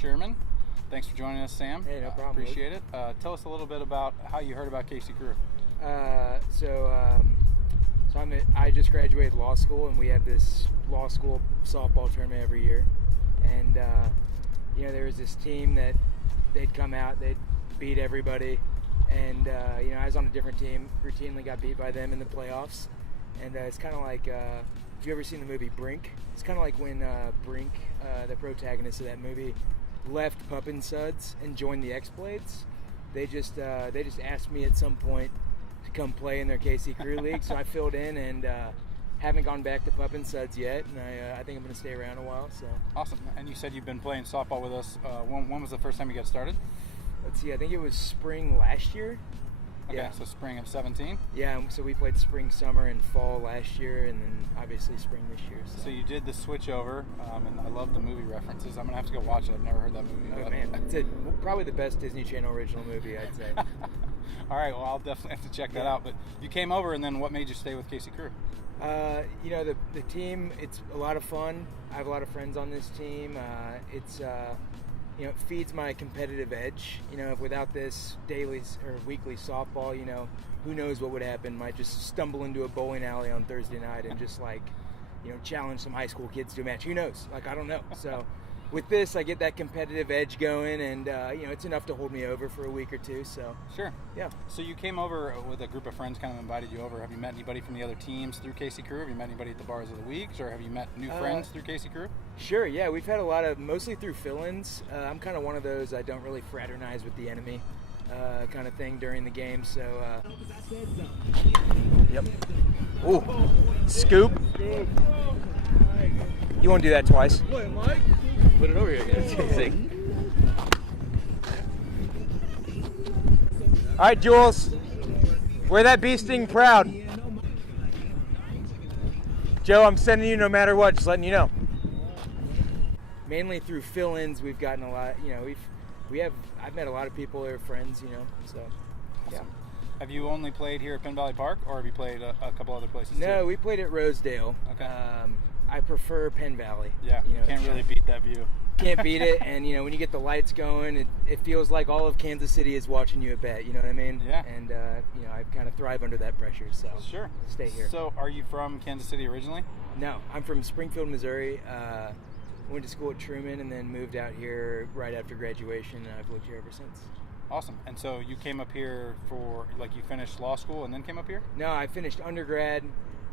Sherman. Thanks for joining us, Sam. Hey, no problem. Appreciate it. Tell us a little bit about how you heard about KC Crew. I just graduated law school, and we have this law school softball tournament every year. And there was this team that they'd come out, they'd beat everybody, and I was on a different team, routinely got beat by them in the playoffs. And it's kind of like, if you ever seen the movie Brink, it's kind of like when Brink, the protagonist of that movie, left Pup and Suds and joined the X-Blades. They just asked me at some point to come play in their KC Crew League, so I filled in and haven't gone back to Pup and Suds yet, and I think I'm going to stay around a while. So awesome. And you said you've been playing softball with us. When was the first time you got started? Let's see, I think it was spring last year. Okay, yeah. So spring of 17? Yeah, so we played spring, summer, and fall last year, and then obviously spring this year. So you did the switch over, and I love the movie references. I'm going to have to go watch it. I've never heard that movie. Oh, man. It's probably the best Disney Channel original movie, I'd say. All right, well, I'll definitely have to check that out. But you came over, and then what made you stay with KC Crew? The team, it's a lot of fun. I have a lot of friends on this team. It feeds my competitive edge. Without this daily or weekly softball, who knows what would happen. Might just stumble into a bowling alley on Thursday night and just challenge some high school kids to a match. Who knows? I don't know. So with this, I get that competitive edge going, and it's enough to hold me over for a week or two. So sure, yeah. So you came over with a group of friends, kind of invited you over. Have you met anybody from the other teams through KC Crew? Have you met anybody at the bars of the weeks, or have you met new friends through KC Crew? Sure, yeah. We've had a lot of, mostly through fill-ins. I'm kind of one of those, I don't really fraternize with the enemy kind of thing during the game. So yep. Ooh, scoop. You want to do that twice? What, Mike? Put it over here again. All right, Jules. Wear that bee sting proud. Joe, I'm sending you no matter what, just letting you know. Mainly through fill-ins, we've gotten a lot, I've met a lot of people that are friends, so, yeah. Awesome. Have you only played here at Penn Valley Park, or have you played a couple other places No, too? we played at Rosedale. Okay. I prefer Penn Valley. Yeah, you can't really beat that view. Can't beat it, and when you get the lights going, it feels like all of Kansas City is watching you at bat. You know what I mean? Yeah. And I kind of thrive under that pressure, so sure. Stay here. So, are you from Kansas City originally? No, I'm from Springfield, Missouri. Went to school at Truman, and then moved out here right after graduation, and I've lived here ever since. Awesome. And so you came up here for you finished law school and then came up here? No, I finished undergrad.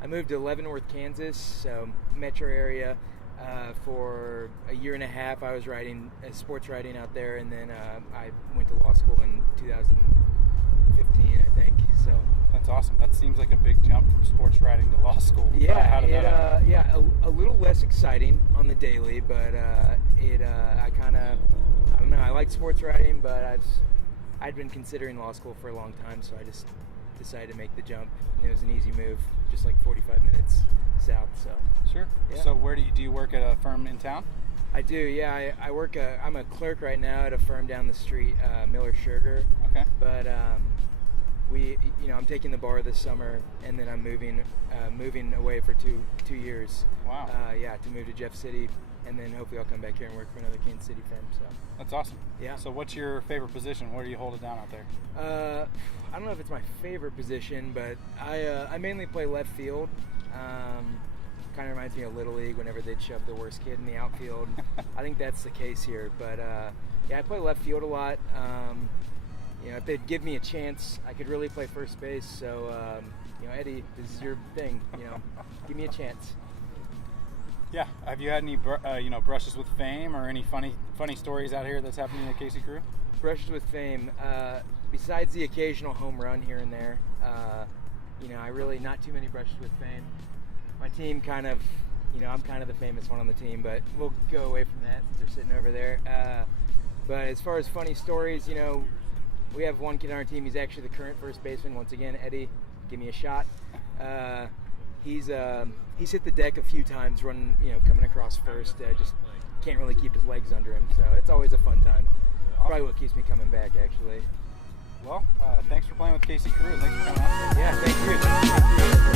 I moved to Leavenworth, Kansas, so metro area. For a year and a half, I was writing sports writing out there, and then I went to law school in 2015, I think. So that's awesome. That seems like a big jump from sports writing to law school. Yeah, how did that happen? A little less exciting on the daily, but I don't know. I like sports writing, but I'd been considering law school for a long time, so I just decided to make the jump. And it was an easy move, just like 45 minutes south. So sure. Yeah. So where do you work at a firm in town? I do. Yeah, I work. I'm a clerk right now at a firm down the street, Miller Sugar. Okay. But I'm taking the bar this summer, and then I'm moving away for two years. Wow. To move to Jeff City, and then hopefully I'll come back here and work for another Kansas City firm. So that's awesome. Yeah. So what's your favorite position? Where do you hold it down out there? I don't know if it's my favorite position, but I mainly play left field. Kind of reminds me of Little League whenever they'd shove the worst kid in the outfield. I think that's the case here. But I play left field a lot. If they'd give me a chance, I could really play first base. So, Eddie, this is your thing. Give me a chance. Yeah. Have you had any, brushes with fame or any funny stories out here that's happening at KC Crew? Brushes with fame. Besides the occasional home run here and there, I really not too many brushes with fame. My team kind of, I'm kind of the famous one on the team, but we'll go away from that since they're sitting over there. But as far as funny stories, we have one kid on our team. He's actually the current first baseman. Once again, Eddie, give me a shot. He's hit the deck a few times, running, coming across first. Just can't really keep his legs under him. So it's always a fun time. Probably what keeps me coming back, actually. Well, thanks for playing with KC Crew. Thanks for coming out. Yeah, thank you.